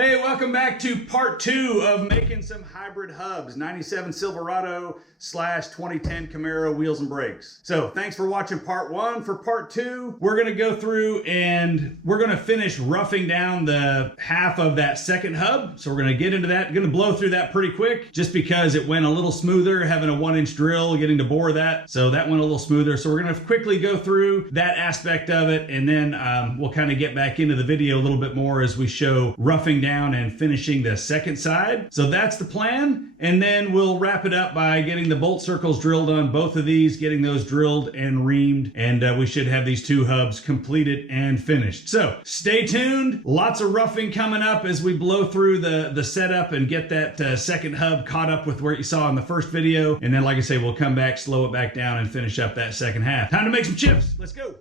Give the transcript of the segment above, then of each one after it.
Hey, welcome back to part 2 of making some hybrid hubs, 97 Silverado / 2010 Camaro Wheels and Brakes. So thanks for watching part 1. For part 2, we're going to go through and we're going to finish roughing down the half of that second hub. So we're going to get into that. Going to blow through that pretty quick just because it went a little smoother having a 1-inch drill, getting to bore that. So that went a little smoother. So we're going to quickly go through that aspect of it, and then we'll kind of get back into the video a little bit more as we show roughing down and finishing the second side. So that's the plan, and then we'll wrap it up by getting the bolt circles drilled on both of these, getting those drilled and reamed, and we should have these 2 hubs completed and finished. So stay tuned. Lots of roughing coming up as we blow through the setup and get that second hub caught up with where you saw in the first video, and then like I say, we'll come back, slow it back down, and finish up that second half. Time to make some chips. Let's go.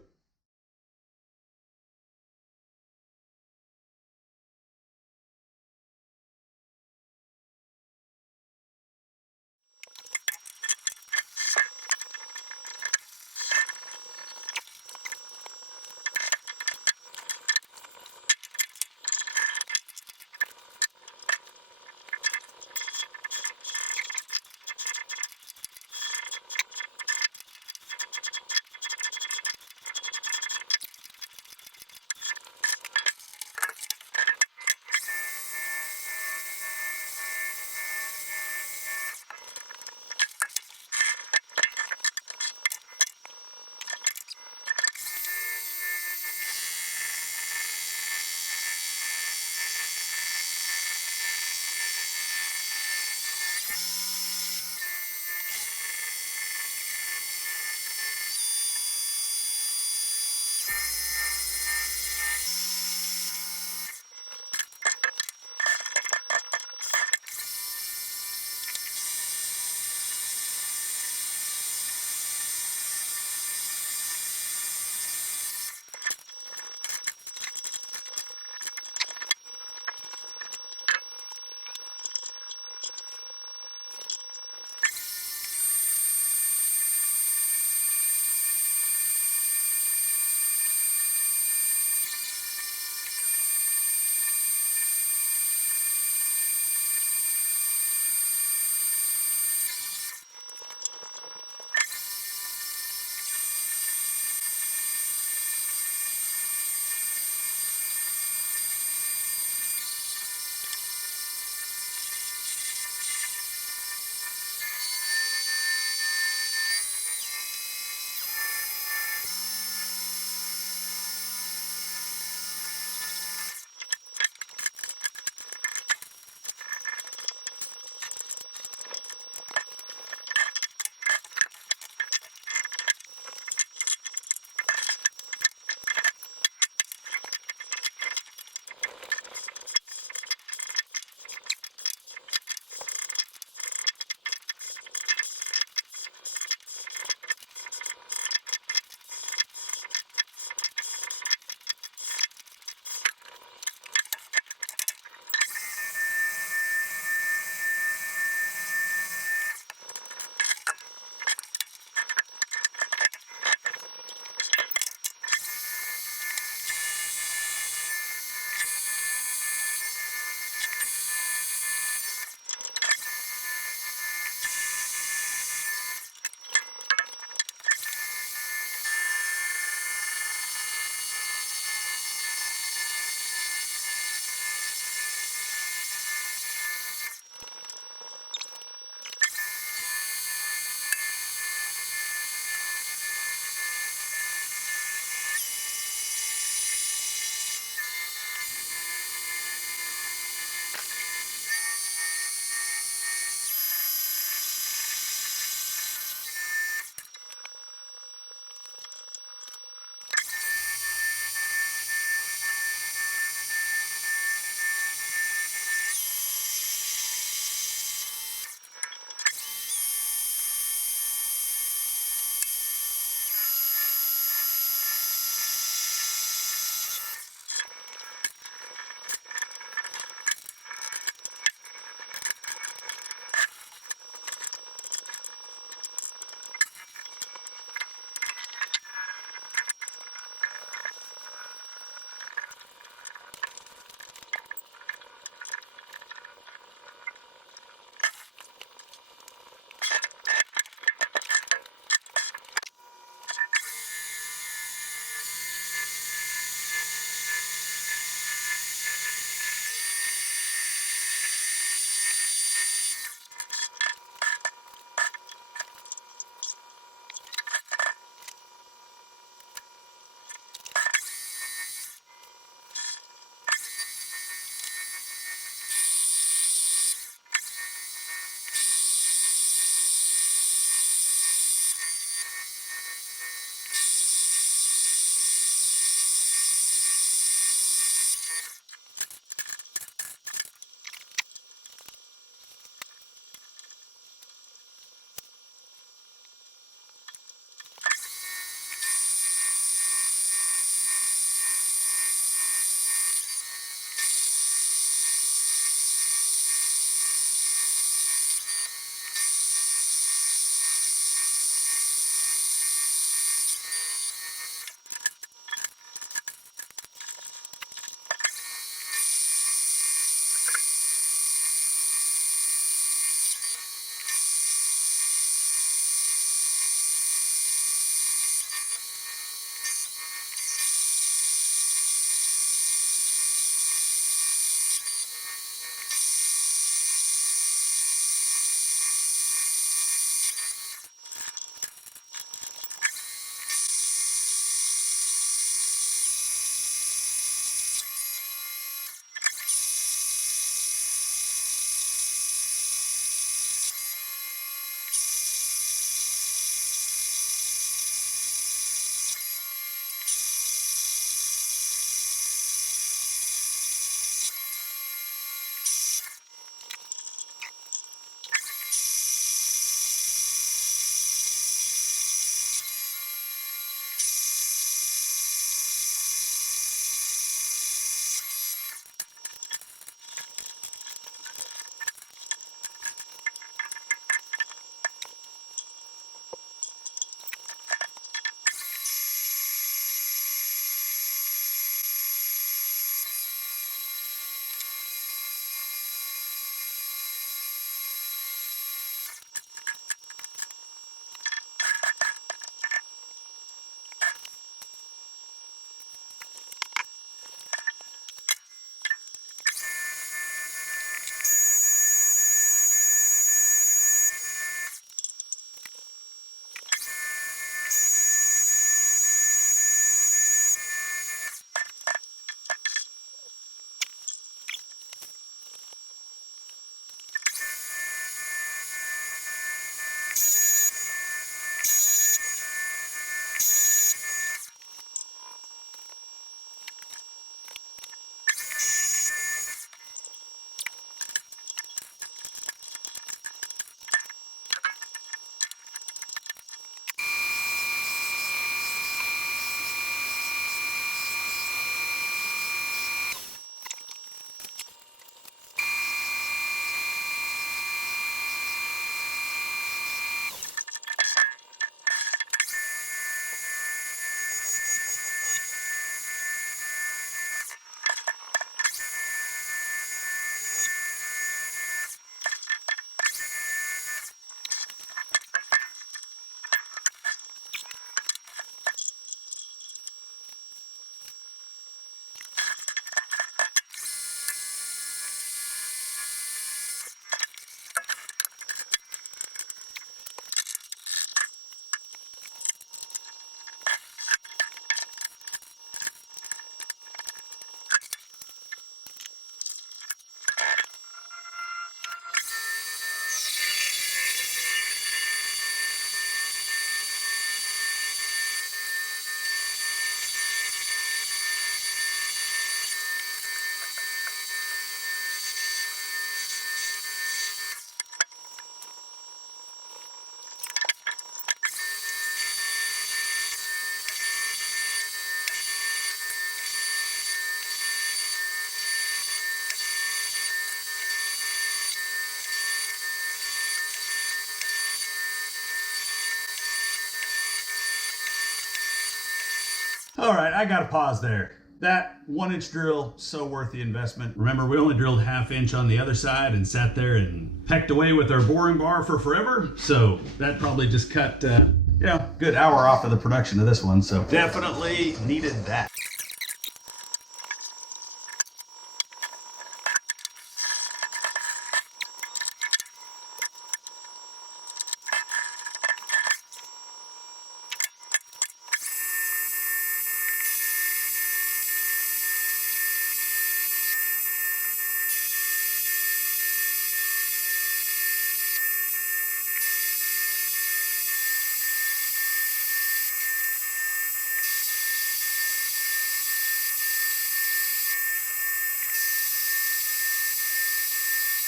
All right, I got to pause there. That 1-inch drill, so worth the investment. Remember, we only drilled 1/2 inch on the other side and sat there and pecked away with our boring bar for forever. So that probably just cut, good hour off of the production of this one. So definitely needed that.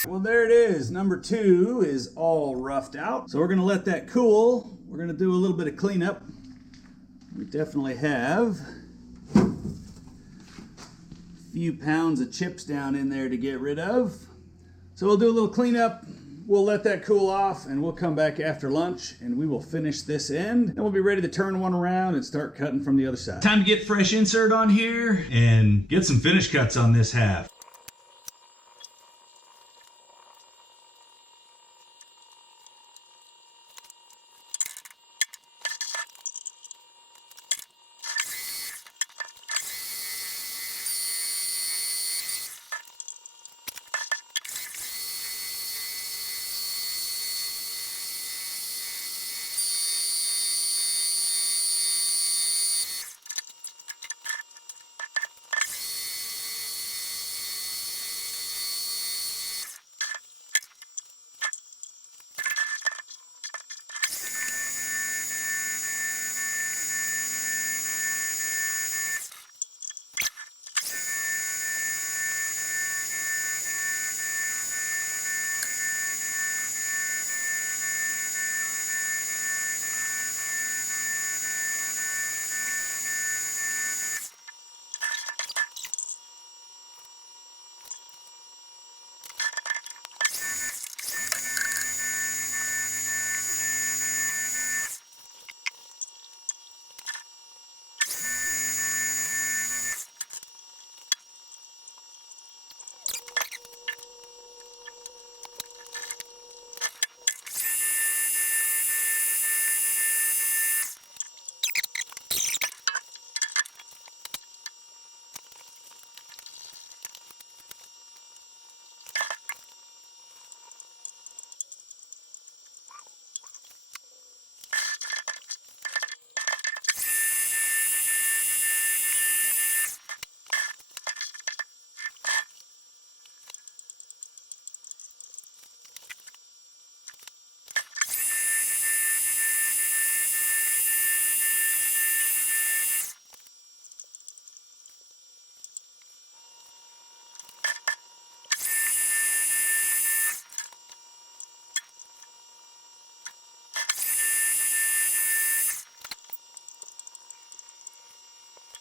Well, there it is. Number 2 is all roughed out. So we're going to let that cool. We're going to do a little bit of cleanup. We definitely have a few pounds of chips down in there to get rid of. So we'll do a little cleanup. We'll let that cool off and we'll come back after lunch and we will finish this end. And we'll be ready to turn one around and start cutting from the other side. Time to get fresh insert on here and get some finish cuts on this half.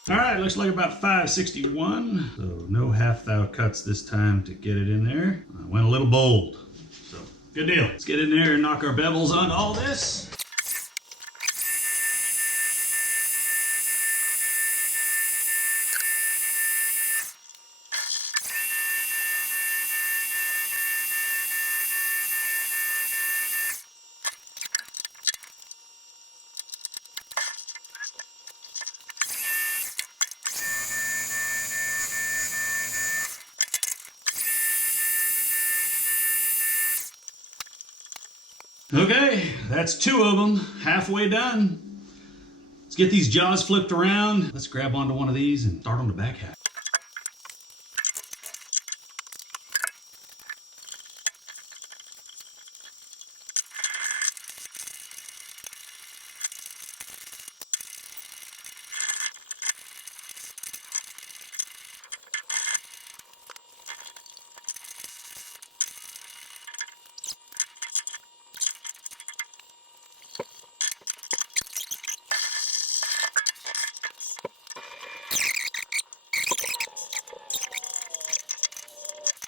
All right, looks like about 561. So no half thou cuts this time to get it in there. I went a little bold. So good deal. Let's get in there and knock our bevels on all this. Okay, that's 2 of them, halfway done. Let's get these jaws flipped around. Let's grab onto one of these and start on the back half.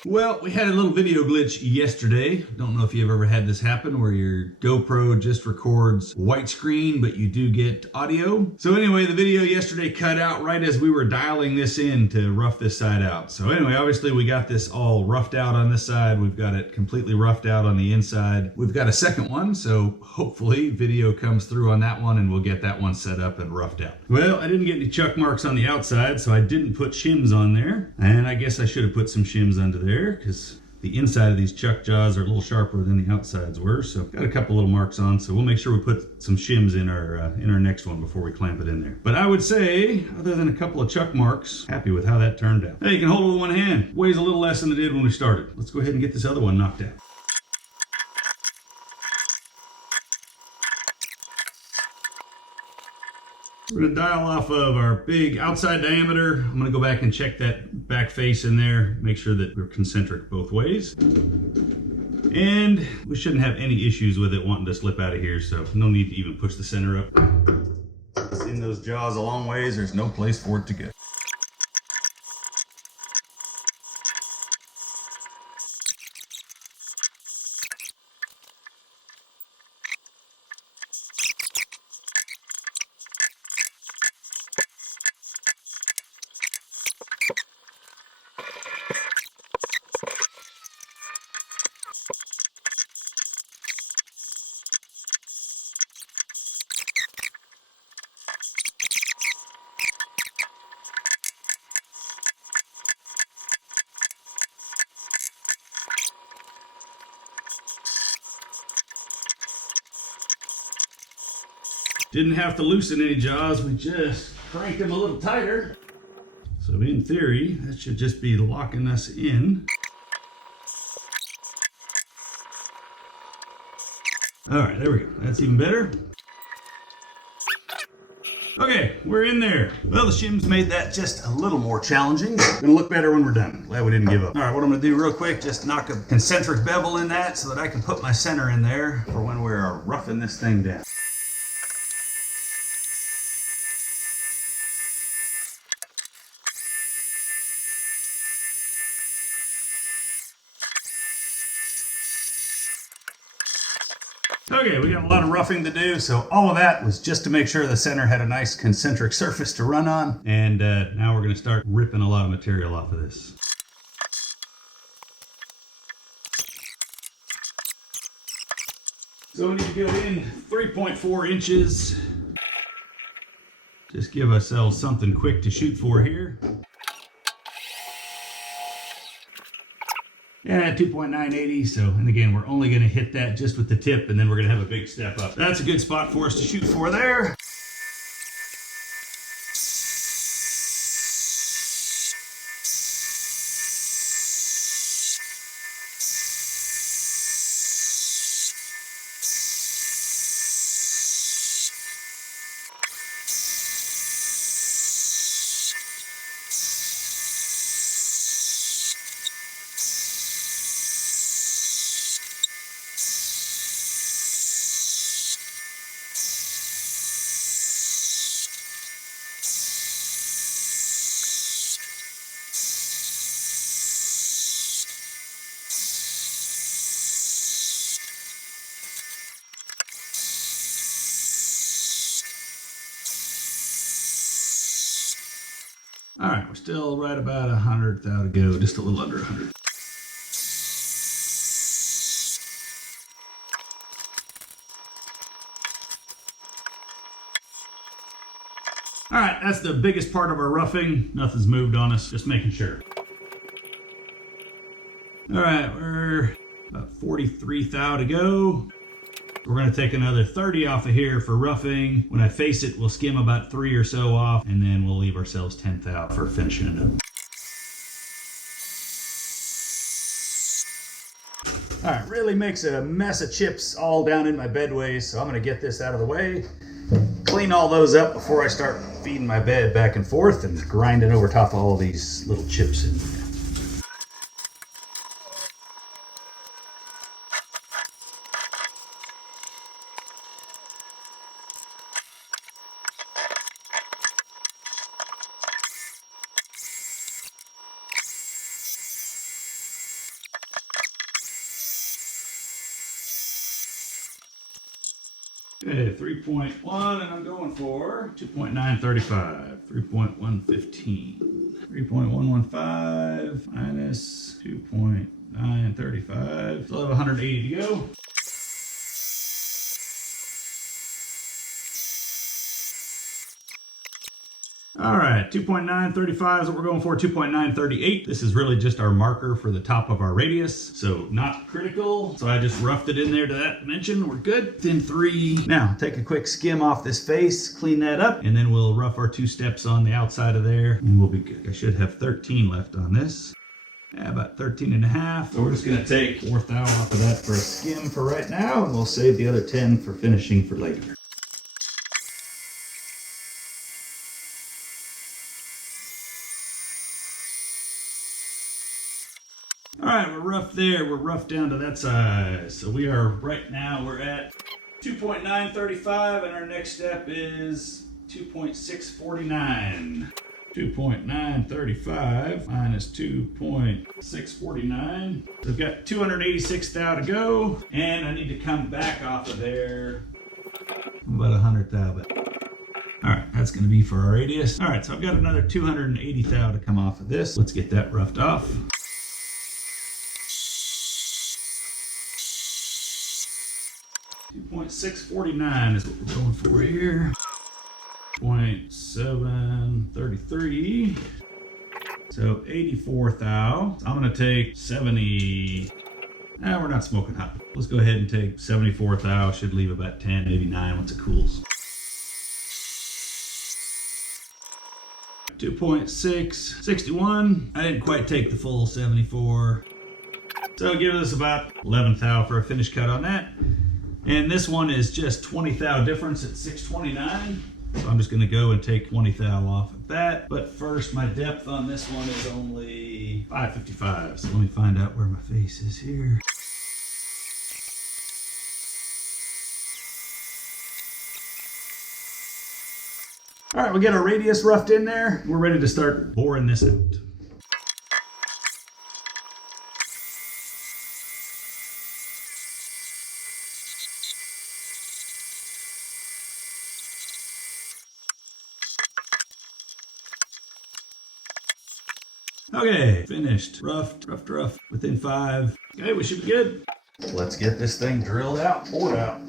Well, we had a little video glitch yesterday. Don't know if you've ever had this happen where your GoPro just records white screen, but you do get audio. So anyway, the video yesterday cut out right as we were dialing this in to rough this side out. So anyway, obviously we got this all roughed out on this side. We've got it completely roughed out on the inside. We've got a second one, so hopefully video comes through on that one and we'll get that one set up and roughed out. Well, I didn't get any chuck marks on the outside, so I didn't put shims on there. And I guess I should have put some shims under there, because the inside of these chuck jaws are a little sharper than the outsides were. So got a couple little marks on, so we'll make sure we put some shims in our next one before we clamp it in there. But I would say, other than a couple of chuck marks, happy with how that turned out. Hey, you can hold it with one hand. Weighs a little less than it did when we started. Let's go ahead and get this other one knocked out. We're gonna dial off of our big outside diameter. I'm gonna go back and check that back face in there, make sure that we're concentric both ways. And we shouldn't have any issues with it wanting to slip out of here, so no need to even push the center up. It's in those jaws a long ways, there's no place for it to go. Didn't have to loosen any jaws, we just cranked them a little tighter. So in theory, that should just be locking us in. All right, there we go. That's even better. Okay, we're in there. Well, the shims made that just a little more challenging. Gonna look better when we're done. Glad we didn't give up. All right, what I'm gonna do real quick, just knock a concentric bevel in that so that I can put my center in there for when we're roughing this thing down. Okay, we got a lot of roughing to do, so all of that was just to make sure the center had a nice concentric surface to run on. And now we're going to start ripping a lot of material off of this. So we need to go in 3.4 inches. Just give ourselves something quick to shoot for here. Yeah, 2.980, so, and again, we're only gonna hit that just with the tip, and then we're gonna have a big step up. That's a good spot for us to shoot for there. All right, we're still right about 100 thou to go, just a little under 100. All right, that's the biggest part of our roughing. Nothing's moved on us, just making sure. All right, we're about 43 thou to go. We're going to take another 30 off of here for roughing. When I face it, we'll skim about 3 or so off, and then we'll leave ourselves 10 thou for finishing it up. All right, really makes a mess of chips all down in my bedways, so I'm going to get this out of the way. Clean all those up before I start feeding my bed back and forth and grinding over top of all these little chips in there. Okay, 3.1, and I'm going for 2.935, 3.115, 3.115 minus 2.935. Still have 180 to go. All right, 2.935 is what we're going for, 2.938. This is really just our marker for the top of our radius, so not critical. So I just roughed it in there to that dimension. We're good. Within 3. Now, take a quick skim off this face, clean that up, and then we'll rough our 2 steps on the outside of there, and we'll be good. I should have 13 left on this. Yeah, about 13 and a half. So we're just gonna take 1/4 thou off of that for a skim for right now, and we'll save the other 10 for finishing for later. All right, we're rough there. We're rough down to that size. So we are, right now, we're at 2.935, and our next step is 2.649. 2.935 minus 2.649. So we've got 286 thou to go, and I need to come back off of there about 100 thou. All right, that's gonna be for our radius. All right, so I've got another 280 thou to come off of this. Let's get that roughed off. 2.649 is what we're going for here. 0.733. So 84 thou. So I'm gonna take 70. We're not smoking hot. Let's go ahead and take 74 thou. Should leave about 10, maybe 9 once it cools. 2.661. I didn't quite take the full 74. So give us about 11 thou for a finish cut on that. And this one is just 20 thou difference at 629. So I'm just gonna go and take 20 thou off of that. But first, my depth on this one is only 555. So let me find out where my face is here. All right, we get our radius roughed in there. We're ready to start boring this out. Okay, finished. Roughed, within 5. Okay, we should be good. Let's get this thing drilled out, bored out.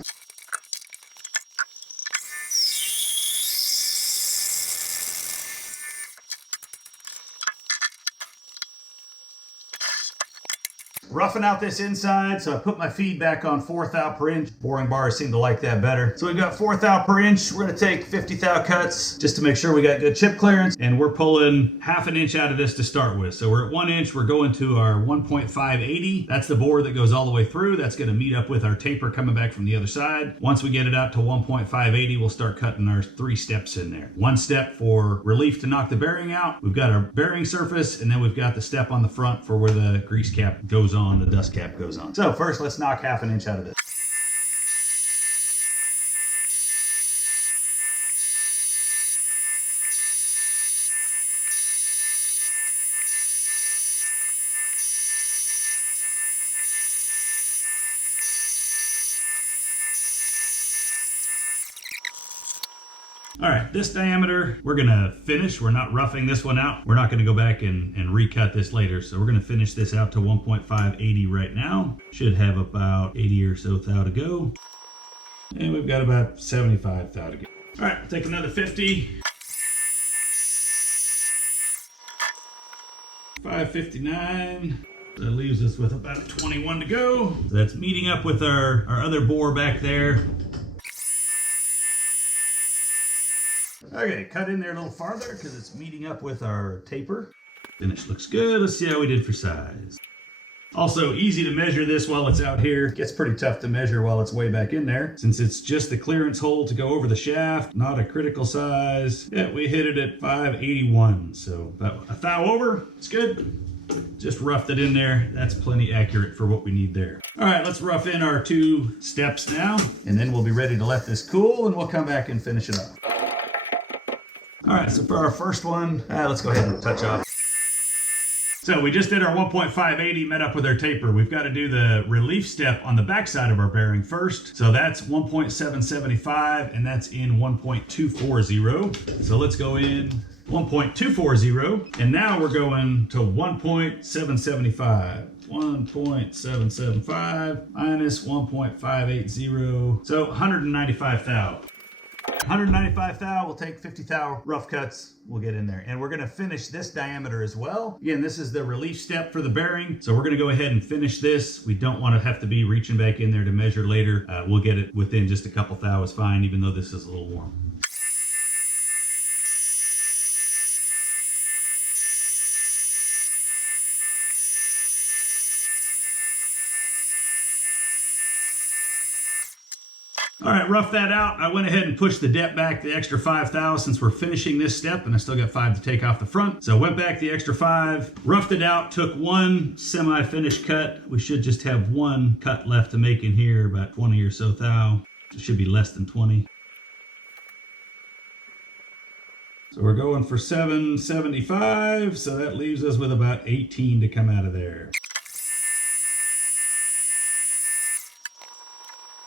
Roughing out this inside, so I put my feed back on 4 thou per inch. Boring bars seem to like that better. So we've got 4 thou per inch. We're gonna take 50 thou cuts just to make sure we got good chip clearance. And we're pulling 1/2 inch out of this to start with. So we're at 1 inch, we're going to our 1.580. That's the bore that goes all the way through. That's gonna meet up with our taper coming back from the other side. Once we get it out to 1.580, we'll start cutting our 3 steps in there. 1 step for relief to knock the bearing out. We've got our bearing surface, and then we've got the step on the front for where the grease cap goes on, the dust cap goes on. So first, let's knock 1/2 inch out of this. All right, this diameter, we're gonna finish. We're not roughing this one out. We're not gonna go back and recut this later. So we're gonna finish this out to 1.580 right now. Should have about 80 or so thou to go. And we've got about 75 thou to go. All right, take another 50. 559. That leaves us with about 21 to go. So that's meeting up with our other bore back there. Okay, cut in there a little farther because it's meeting up with our taper. Finish looks good. Let's see how we did for size. Also, easy to measure this while it's out here. Gets pretty tough to measure while it's way back in there, since it's just the clearance hole to go over the shaft, not a critical size. Yeah, we hit it at 581, so about a thou over. It's good. Just roughed it in there. That's plenty accurate for what we need there. All right, let's rough in our 2 steps now, and then we'll be ready to let this cool, and we'll come back and finish it off. All right, so for our first one, let's go ahead and touch off. So we just did our 1.580, met up with our taper. We've got to do the relief step on the backside of our bearing first. So that's 1.775 and that's in 1.240. So let's go in 1.240 and now we're going to 1.775. 1.775 minus 1.580. So 195 thou. 195 thou, we'll take 50 thou rough cuts, we'll get in there. And we're gonna finish this diameter as well. Again, this is the relief step for the bearing. So we're gonna go ahead and finish this. We don't wanna have to be reaching back in there to measure later. We'll get it within just a couple thou is fine, even though this is a little warm. All right, rough that out. I went ahead and pushed the depth back the extra 5 thou since we're finishing this step, and I still got 5 to take off the front. So went back the extra 5, roughed it out, took one semi-finished cut. We should just have one cut left to make in here, about 20 or so thou. It should be less than 20. So we're going for 775, so that leaves us with about 18 to come out of there.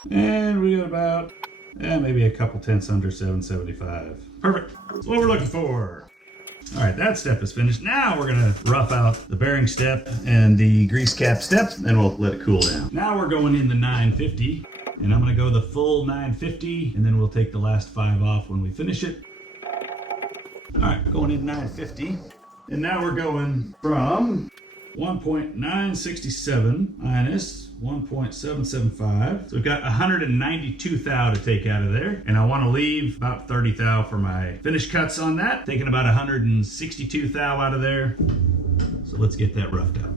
And we got about, maybe a couple tenths under 775. Perfect. That's what we're looking for. All right, that step is finished. Now we're gonna rough out the bearing step and the grease cap step, and we'll let it cool down. Now we're going in the 950, and I'm gonna go the full 950, and then we'll take the last 5 off when we finish it. All right, going in 950. And now we're going from 1.967 minus 1.775. So we've got 192 thou to take out of there. And I want to leave about 30 thou for my finish cuts on that. Taking about 162 thou out of there. So let's get that roughed out.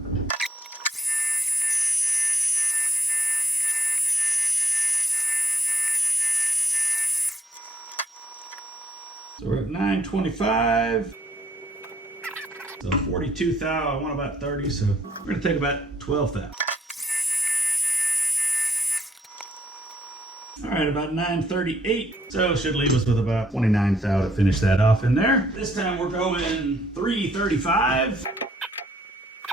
So we're at 925. So 42 thou, I want about 30, so we're gonna take about 12 thou. All right, about 938. So it should leave us with about 29 thou to finish that off in there. This time we're going 335.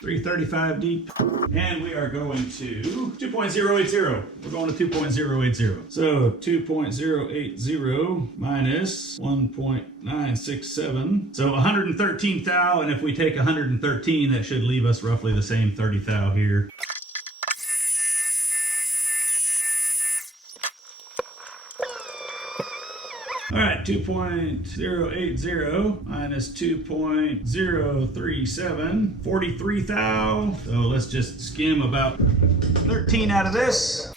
335 deep. And we are going to 2.080. We're going to 2.080. So 2.080 minus 1.967. So 113 thou, and if we take 113, that should leave us roughly the same 30 thou here. All right, 2.080 minus 2.037, 43 thou. So let's just skim about 13 out of this.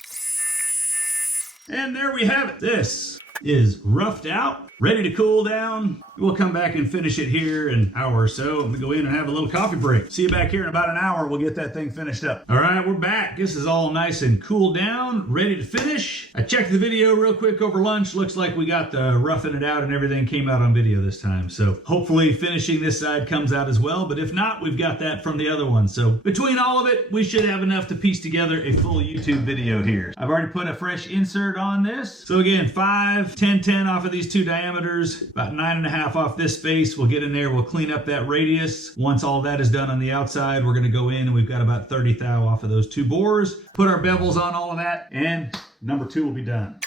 And there we have it. This is roughed out, ready to cool down. We'll come back and finish it here in an hour or so. I'm gonna go in and have a little coffee break. See you back here in about an hour. We'll get that thing finished up. All right, we're back. This is all nice and cooled down, ready to finish. I checked the video real quick over lunch. Looks like we got the roughing it out and everything came out on video this time. So hopefully finishing this side comes out as well. But if not, we've got that from the other one. So between all of it, we should have enough to piece together a full YouTube video here. I've already put a fresh insert on this. So again, 5, 10, 10 off of these two diameters, about 9.5 off this space. We'll get in there, we'll clean up that radius. Once all that is done on the outside, we're gonna go in and we've got about 30 thou off of those two bores, put our bevels on all of that, and number 2 will be done.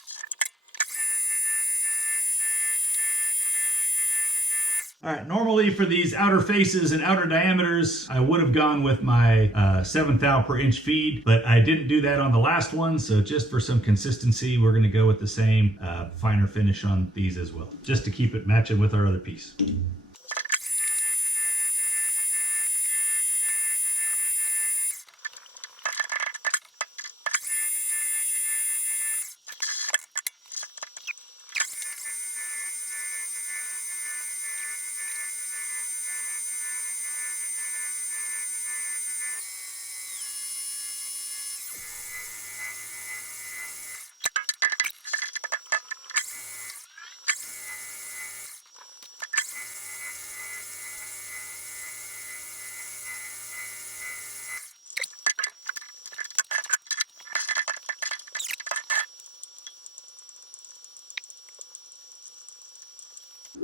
All right, normally for these outer faces and outer diameters, I would have gone with my 7 thou per inch feed, but I didn't do that on the last one. So just for some consistency, we're gonna go with the same finer finish on these as well, just to keep it matching with our other piece.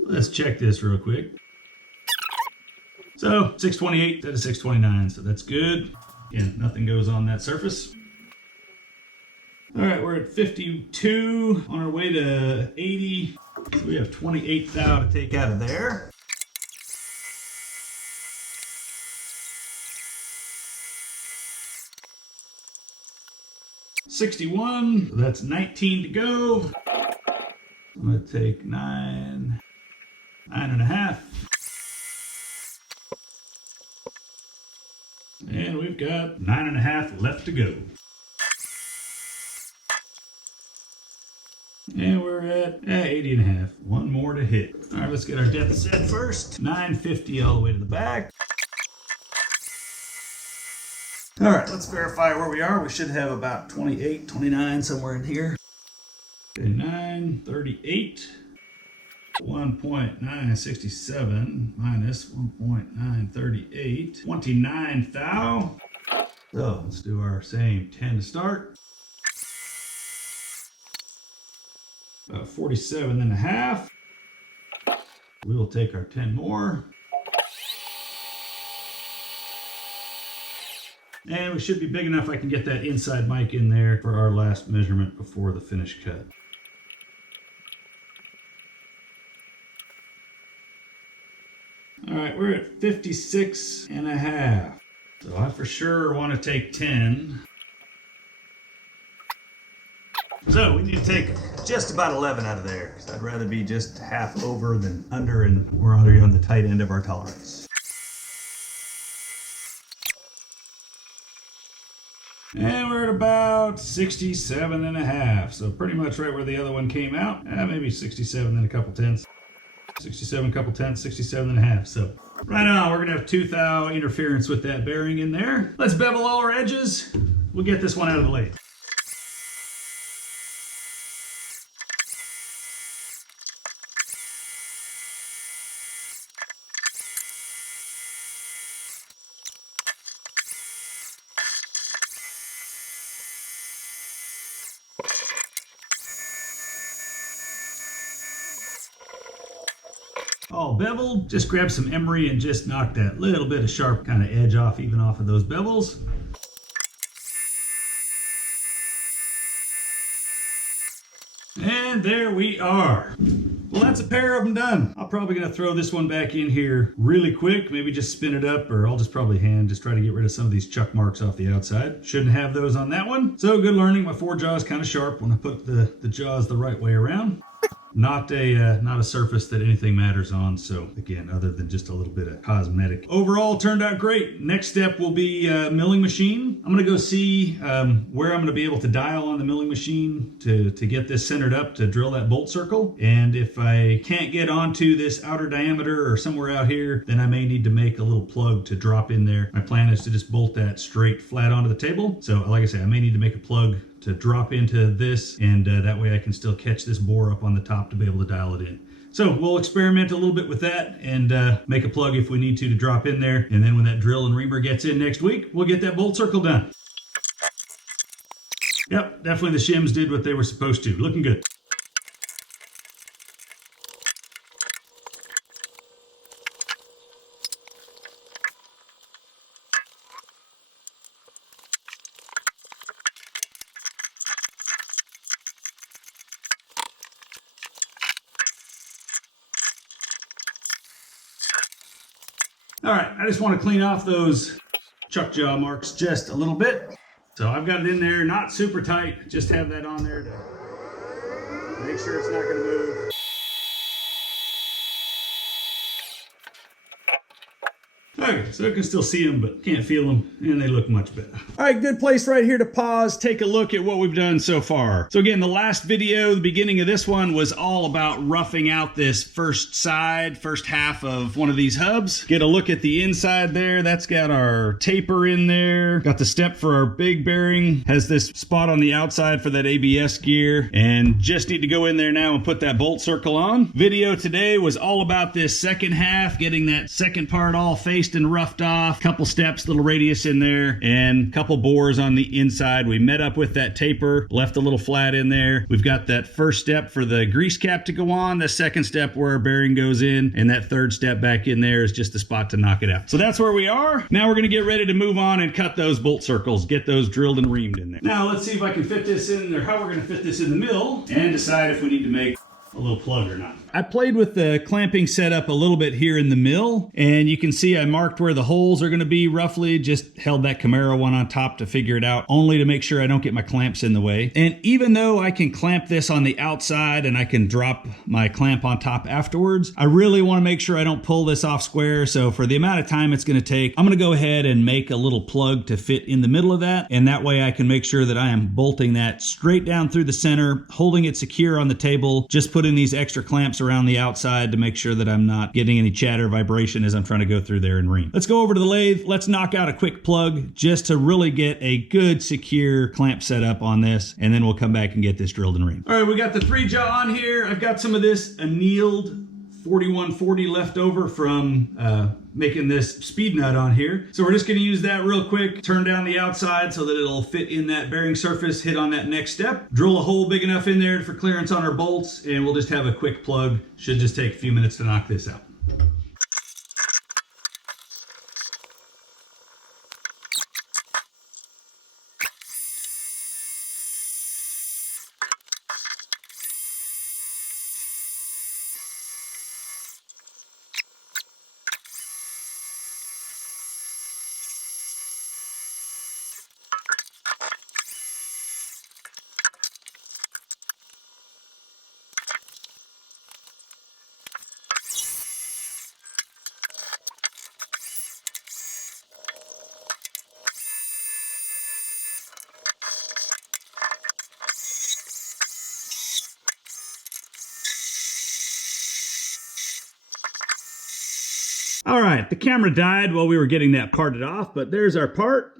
Let's check this real quick. So 628 instead of 629, so that's good. Again, nothing goes on that surface. All right, we're at 52 on our way to 80. So we have 28 thou to take out of there. $61, so that's 19 to go. I'm gonna take 9.5. And we've got 9.5 left to go. And we're at 80.5. One more to hit. All right, let's get our depth set first. 950 all the way to the back. All right, let's verify where we are. We should have about 28, 29 somewhere in here. Okay, 938. 1.967 minus 1.938. 29 thou. So let's do our same 10 to start. About 47.5. We'll take our 10 more. And we should be big enough I can get that inside mic in there for our last measurement before the finish cut. All right, we're at 56.5. So I for sure want to take 10. So we need to take just about 11 out of there. So I'd rather be just half over than under, and we're already on the tight end of our tolerance. And we're at about 67.5. So pretty much right where the other one came out. Maybe 67 and a couple tenths. 67, couple tenths, 67.5. So right now we're gonna have 2 thou interference with that bearing in there. Let's bevel all our edges. We'll get this one out of the lathe. All beveled. Just grab some emery and just knock that little bit of sharp kind of edge off, even off of those bevels. And there we are. Well, that's a pair of them done. I'm probably gonna throw this one back in here really quick, maybe just spin it up, or I'll just probably just try to get rid of some of these chuck marks off the outside. Shouldn't have those on that one. So good learning, my 4-jaw is kind of sharp when I put the jaws the right way around. Not a surface that anything matters on. So again, other than just a little bit of cosmetic. Overall, turned out great. Next step will be milling machine. I'm gonna go see where I'm gonna be able to dial on the milling machine to get this centered up to drill that bolt circle. And if I can't get onto this outer diameter or somewhere out here, then I may need to make a little plug to drop in there. My plan is to just bolt that straight flat onto the table. So like I say, I may need to make a plug to drop into this, and that way I can still catch this bore up on the top to be able to dial it in. So we'll experiment a little bit with that and make a plug if we need to drop in there. And then when that drill and reamer gets in next week, we'll get that bolt circle done. Yep, definitely the shims did what they were supposed to. Looking good. All right, I just want to clean off those chuck jaw marks just a little bit. So I've got it in there, not super tight, just have that on there to make sure it's not going to move. Okay, so I can still see them, but can't feel them, and they look much better. All right, good place right here to pause, take a look at what we've done so far. So again, the last video, the beginning of this one, was all about roughing out this first half of one of these hubs. Get a look at the inside there. That's got our taper in there. Got the step for our big bearing. Has this spot on the outside for that ABS gear. And just need to go in there now and put that bolt circle on. Video today was all about this second half, getting that second part all faced spaced and roughed off, couple steps, little radius in there, and couple bores on the inside. We met up with that taper, left a little flat in there. We've got that first step for the grease cap to go on, the second step where our bearing goes in, and that third step back in there is just the spot to knock it out. So that's where we are. Now we're gonna get ready to move on and cut those bolt circles, get those drilled and reamed in there. Now let's see if I can fit this in, or how we're gonna fit this in the mill, and decide if we need to make a little plug or not. I played with the clamping setup a little bit here in the mill, and you can see I marked where the holes are going to be roughly, just held that Camaro one on top to figure it out, only to make sure I don't get my clamps in the way. And even though I can clamp this on the outside and I can drop my clamp on top afterwards, I really want to make sure I don't pull this off square. So for the amount of time it's going to take, I'm going to go ahead and make a little plug to fit in the middle of that, and that way I can make sure that I am bolting that straight down through the center, holding it secure on the table, just putting these extra clamps around the outside to make sure that I'm not getting any chatter or vibration as I'm trying to go through there and ream. Let's go over to the lathe. Let's knock out a quick plug just to really get a good secure clamp set up on this, and then we'll come back and get this drilled and reamed. All right, we got the 3-jaw on here. I've got some of this annealed 4140 left over from making this speed nut on here. So we're just gonna use that real quick, turn down the outside so that it'll fit in that bearing surface, hit on that next step, drill a hole big enough in there for clearance on our bolts, and we'll just have a quick plug. Should just take a few minutes to knock this out. All right, the camera died while we were getting that parted off, but there's our part.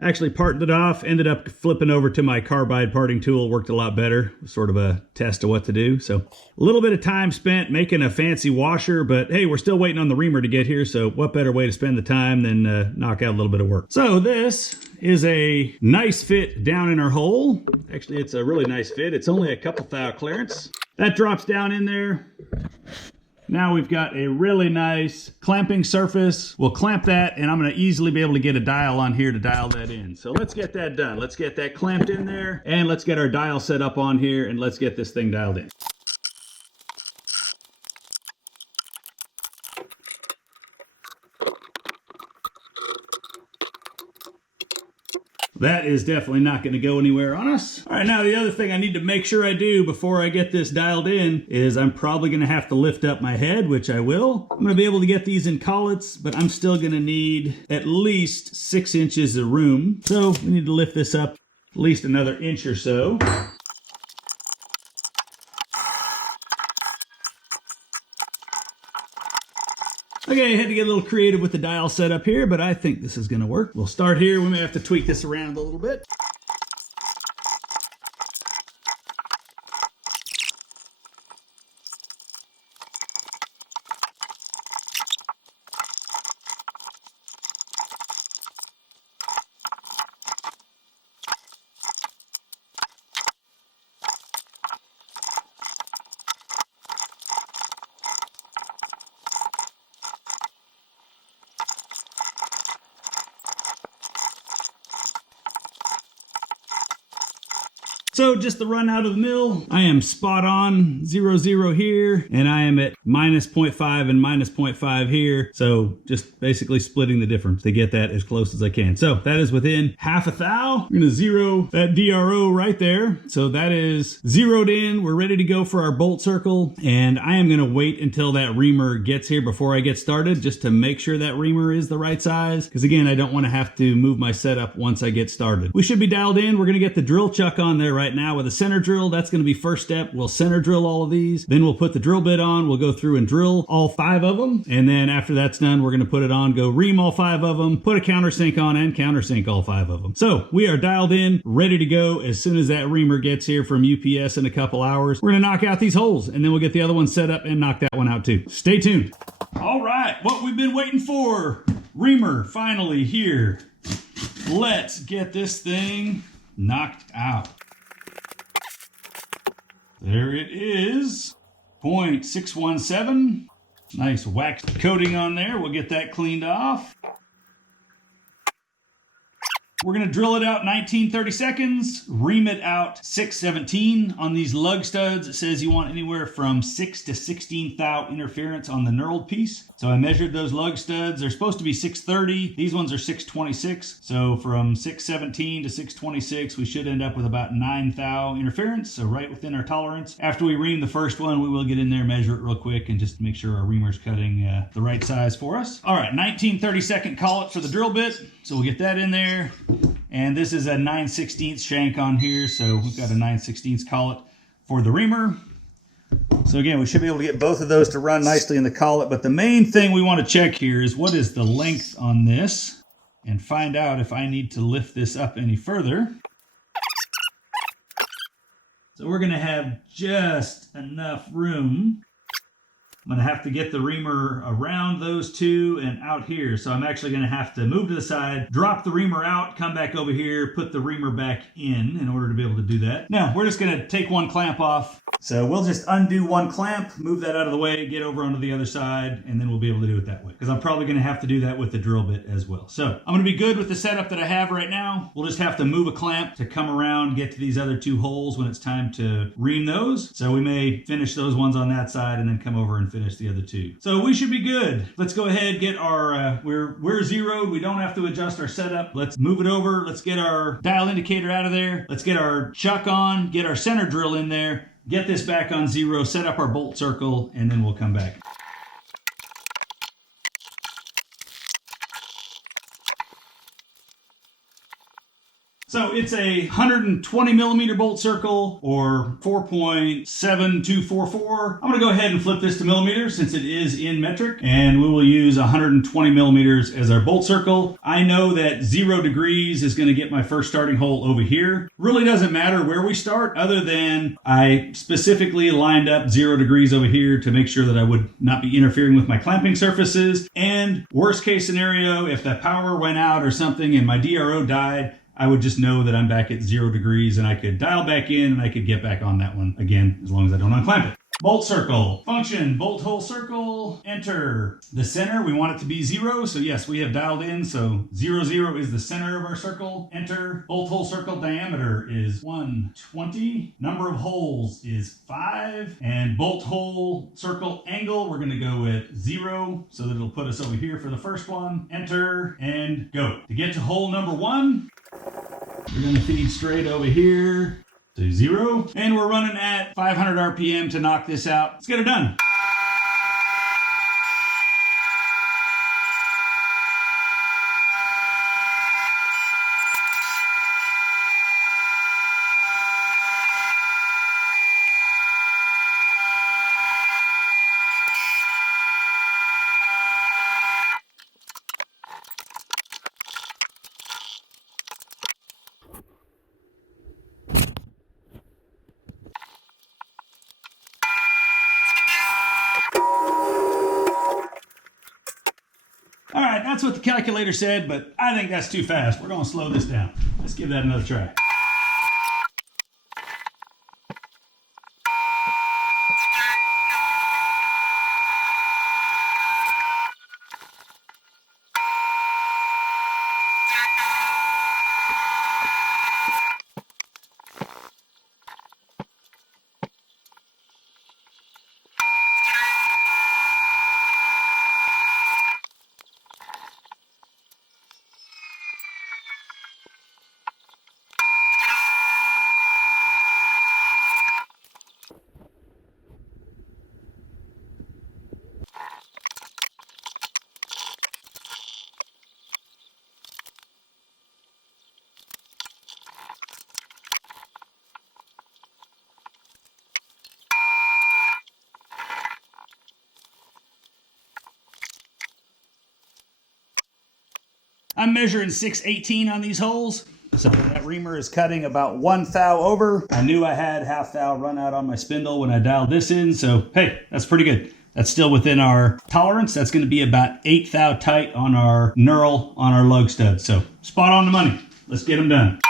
Actually parted it off, ended up flipping over to my carbide parting tool, worked a lot better. Sort of a test of what to do. So a little bit of time spent making a fancy washer, but hey, we're still waiting on the reamer to get here, so what better way to spend the time than knock out a little bit of work. So this is a nice fit down in our hole. Actually, it's a really nice fit. It's only a couple thou clearance. That drops down in there. Now we've got a really nice clamping surface. We'll clamp that, and I'm going to easily be able to get a dial on here to dial that in. So let's get that done. Let's get that clamped in there, and let's get our dial set up on here, and let's get this thing dialed in. That is definitely not going to go anywhere on us. All right, now the other thing I need to make sure I do before I get this dialed in is I'm probably going to have to lift up my head, which I will. I'm going to be able to get these in collets, but I'm still going to need at least 6 inches of room. So we need to lift this up at least another inch or so. Okay, I had to get a little creative with the dial setup here, but I think this is going to work. We'll start here. We may have to tweak this around a little bit. So just the run out of the mill, I am spot on 0, 0 here, and I am at minus 0.5 and minus 0.5 here. So just basically splitting the difference to get that as close as I can. So that is within half a thou. I'm gonna zero that DRO right there. So that is zeroed in. We're ready to go for our bolt circle, and I am gonna wait until that reamer gets here before I get started, just to make sure that reamer is the right size. Because again, I don't wanna have to move my setup once I get started. We should be dialed in. We're gonna get the drill chuck on there right now with a center drill. That's going to be first step. We'll center drill all of these. Then we'll put the drill bit on. We'll go through and drill all 5 of them. And then after that's done, we're going to put it on, go ream all 5 of them, put a countersink on, and countersink all 5 of them. So we are dialed in, ready to go. As soon as that reamer gets here from UPS in a couple hours, we're going to knock out these holes, and then we'll get the other one set up and knock that one out too. Stay tuned. All right, what we've been waiting for. reamer finally here. Let's get this thing knocked out. There it is, 0.617. Nice wax coating on there. We'll get that cleaned off. We're going to drill it out 19, 30 seconds, ream it out 617. On these lug studs, it says you want anywhere from 6 to 16 thou interference on the knurled piece. So I measured those lug studs. They're supposed to be 630. These ones are 626. So from 617 to 626, we should end up with about 9 thou interference. So right within our tolerance. After we ream the first one, we will get in there, measure it real quick, and just make sure our reamer's cutting the right size for us. All right, 19, 30-second collet for the drill bit. So we'll get that in there. And this is a 9/16 shank on here, so we've got a 9/16 collet for the reamer. So again, we should be able to get both of those to run nicely in the collet, but the main thing we want to check here is what is the length on this and find out if I need to lift this up any further. So we're going to have just enough room. I'm going to have to get the reamer around those two and out here. So I'm actually going to have to move to the side, drop the reamer out, come back over here, put the reamer back in order to be able to do that. Now, we're just going to take one clamp off. So we'll just undo one clamp, move that out of the way, get over onto the other side, and then we'll be able to do it that way. Because I'm probably going to have to do that with the drill bit as well. So I'm going to be good with the setup that I have right now. We'll just have to move a clamp to come around, get to these other two holes when it's time to ream those. So we may finish those ones on that side and then come over and finish the other two. So we should be good. Let's go ahead, get our, we're zeroed. We don't have to adjust our setup. Let's move it over. Let's get our dial indicator out of there. Let's get our chuck on, get our center drill in there, get this back on 0, set up our bolt circle, and then we'll come back. So it's a 120 millimeter bolt circle, or 4.7244. I'm going to go ahead and flip this to millimeters since it is in metric, and we will use 120 millimeters as our bolt circle. I know that 0 degrees is going to get my first starting hole over here. Really doesn't matter where we start, other than I specifically lined up 0 degrees over here to make sure that I would not be interfering with my clamping surfaces. And worst case scenario, if the power went out or something and my DRO died, I would just know that I'm back at 0 degrees and I could dial back in and I could get back on that one again, as long as I don't unclamp it. Bolt circle, function, bolt hole circle, enter. The center, we want it to be 0. So yes, we have dialed in. So 0, 0 is the center of our circle. Enter. Bolt hole circle diameter is 120. Number of holes is 5. And bolt hole circle angle, we're going to go with 0. So that it'll put us over here for the first one. Enter and go. To get to hole number 1, we're going to feed straight over here to 0. And we're running at 500 RPM to knock this out. Let's get it done. All right, that's what the calculator said, but I think that's too fast. We're going to slow this down. Let's give that another try. I'm measuring 6/18 on these holes. So that reamer is cutting about 1 thou over. I knew I had half thou run out on my spindle when I dialed this in, so hey, that's pretty good. That's still within our tolerance. That's going to be about 1/8 thou tight on our knurl on our lug stud. So spot on the money. Let's get them done.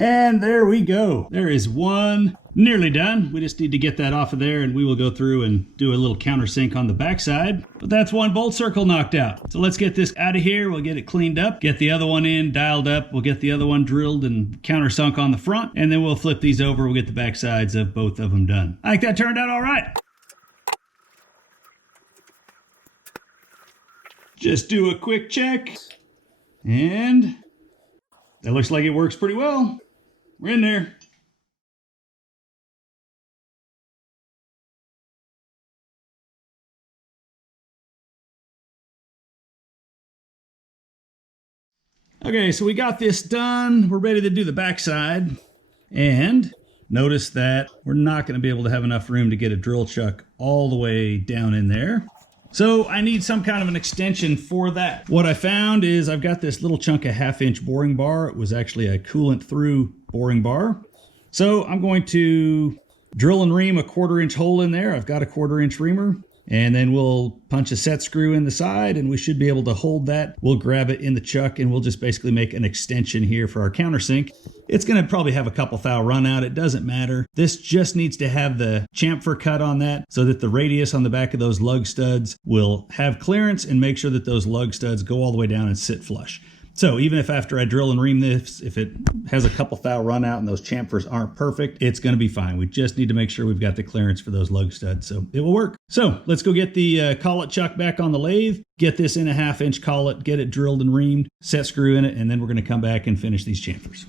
And there we go. There is one nearly done. We just need to get that off of there and we will go through and do a little countersink on the backside. But that's one bolt circle knocked out. So let's get this out of here. We'll get it cleaned up, get the other one in, dialed up. We'll get the other one drilled and countersunk on the front. And then we'll flip these over. We'll get the backsides of both of them done. I think that turned out all right. Just do a quick check. And that looks like it works pretty well. We're in there. Okay, so we got this done. We're ready to do the backside. And notice that we're not going to be able to have enough room to get a drill chuck all the way down in there. So I need some kind of an extension for that. What I found is I've got this little chunk of 1/2-inch boring bar. It was actually a coolant through boring bar. So I'm going to drill and ream a 1/4-inch hole in there. I've got a 1/4-inch reamer. And then we'll punch a set screw in the side and we should be able to hold that. We'll grab it in the chuck and we'll just basically make an extension here for our countersink. It's going to probably have a couple thou run out. It doesn't matter. This just needs to have the chamfer cut on that so that the radius on the back of those lug studs will have clearance and make sure that those lug studs go all the way down and sit flush. So even if after I drill and ream this, if it has a couple thou run out and those chamfers aren't perfect, it's going to be fine. We just need to make sure we've got the clearance for those lug studs, so it will work. So let's go get the collet chuck back on the lathe, get this in a 1/2-inch collet, get it drilled and reamed, set screw in it, and then we're going to come back and finish these chamfers.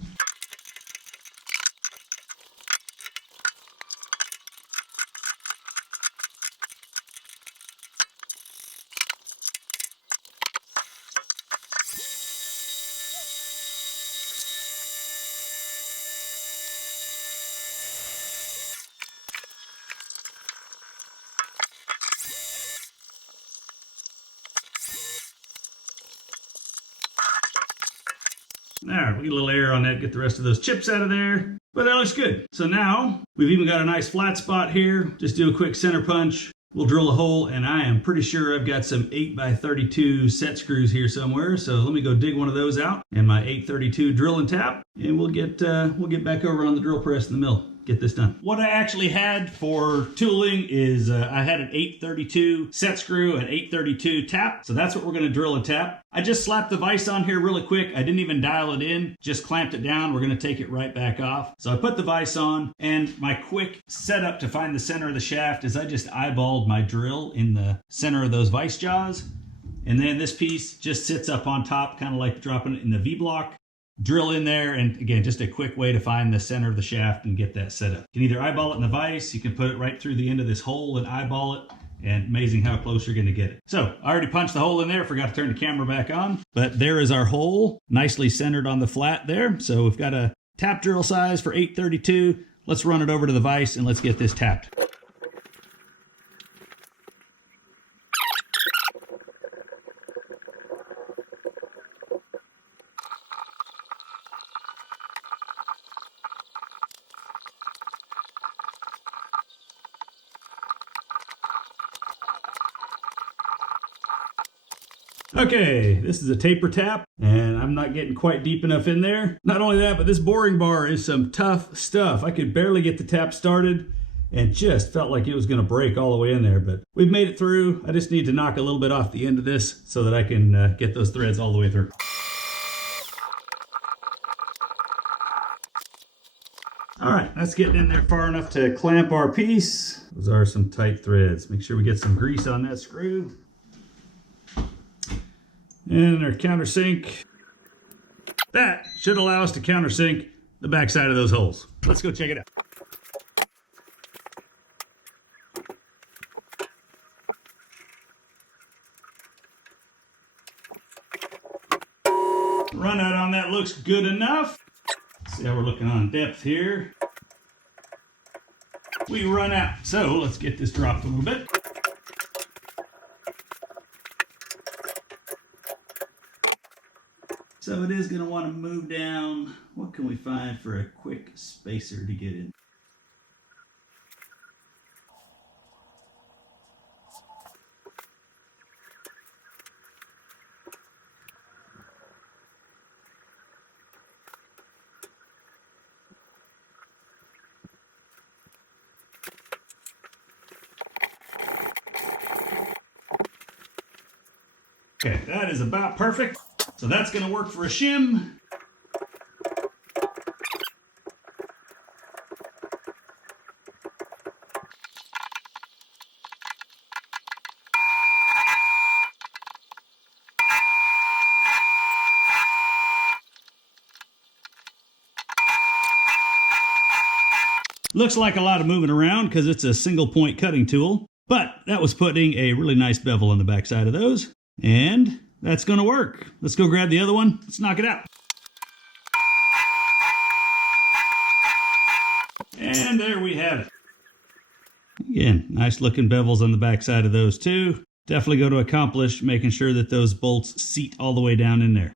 All right, we'll get a little air on that, get the rest of those chips out of there. But that looks good. So now we've even got a nice flat spot here. Just do a quick center punch. We'll drill a hole, and I am pretty sure I've got some 8x32 set screws here somewhere. So let me go dig one of those out and my 832 drill and tap, and we'll get back over on the drill press in the mill. Get this done. What I actually had for tooling is I had an 832 set screw, an 832 tap. So that's what we're going to drill and tap. I just slapped the vise on here really quick. I didn't even dial it in, just clamped it down. We're going to take it right back off. So I put the vise on, and my quick setup to find the center of the shaft is I just eyeballed my drill in the center of those vise jaws. And then this piece just sits up on top, kind of like dropping it in the V-block. Drill in there, and again, just a quick way to find the center of the shaft and get that set up. You can either eyeball it in the vise, you can put it right through the end of this hole and eyeball it, and amazing how close you're going to get it. So I already punched the hole in there, forgot to turn the camera back on, but there is our hole, nicely centered on the flat there. So we've got a tap drill size for 832. Let's run it over to the vise and let's get this tapped. Okay, this is a taper tap, and I'm not getting quite deep enough in there. Not only that, but this boring bar is some tough stuff. I could barely get the tap started and just felt like it was going to break all the way in there, but we've made it through. I just need to knock a little bit off the end of this so that I can get those threads all the way through. All right, that's getting in there far enough to clamp our piece. Those are some tight threads. Make sure we get some grease on that screw. And our countersink. That should allow us to countersink the backside of those holes. Let's go check it out. Run out on that looks good enough. See how we're looking on depth here. We run out. So let's get this dropped a little bit. So it is going to want to move down. What can we find for a quick spacer to get in? Okay, that is about perfect. So that's going to work for a shim. Looks like a lot of moving around because it's a single point cutting tool, but that was putting a really nice bevel on the backside of those. And that's going to work. Let's go grab the other one. Let's knock it out. And there we have it. Again, nice looking bevels on the backside of those too. Definitely go to accomplish making sure that those bolts seat all the way down in there.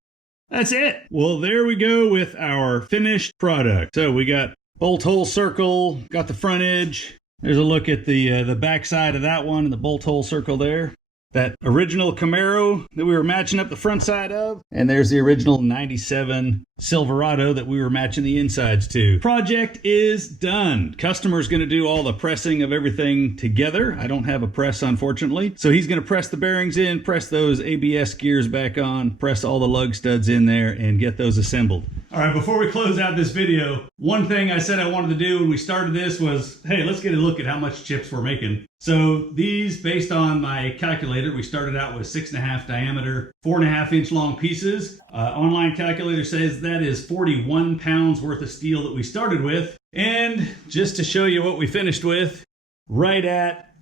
That's it. Well, there we go with our finished product. So we got bolt hole circle, got the front edge. There's a look at the backside of that one and the bolt hole circle there. That original Camaro that we were matching up the front side of. And there's the original 97 Silverado that we were matching the insides to. Project is done. Customer's going to do all the pressing of everything together. I don't have a press, unfortunately. So he's going to press the bearings in, press those ABS gears back on, press all the lug studs in there, and get those assembled. All right, before we close out this video, one thing I said I wanted to do when we started this was, hey, let's get a look at how much chips we're making. So these, based on my calculator, we started out with 6.5 diameter, 4.5 inch long pieces. Online calculator says that is 41 pounds worth of steel that we started with. And just to show you what we finished with, right at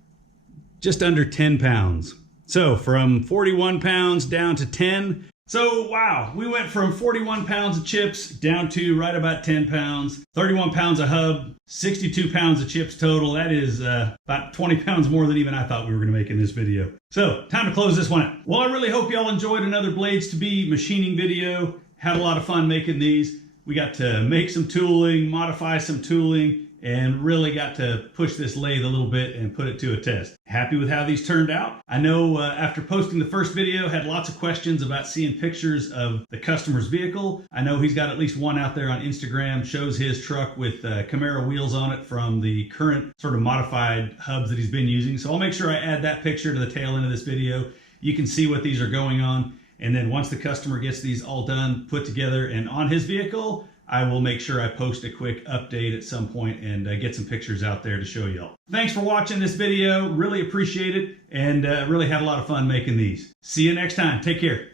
just under 10 pounds. So from 41 pounds down to 10. So wow, we went from 41 pounds of chips down to right about 10 pounds, 31 pounds of hub, 62 pounds of chips total. That is about 20 pounds more than even I thought we were going to make in this video. So time to close this one out. Well, I really hope y'all enjoyed another Blades to Be machining video. Had a lot of fun making these. We got to make some tooling, modify some tooling, and really got to push this lathe a little bit and put it to a test. Happy with how these turned out. I know after posting the first video, had lots of questions about seeing pictures of the customer's vehicle. I know he's got at least one out there on Instagram, shows his truck with Camaro wheels on it from the current sort of modified hubs that he's been using. So I'll make sure I add that picture to the tail end of this video. You can see what these are going on. And then once the customer gets these all done, put together and on his vehicle, I will make sure I post a quick update at some point and get some pictures out there to show y'all. Thanks for watching this video. Really appreciate it and really had a lot of fun making these. See you next time. Take care.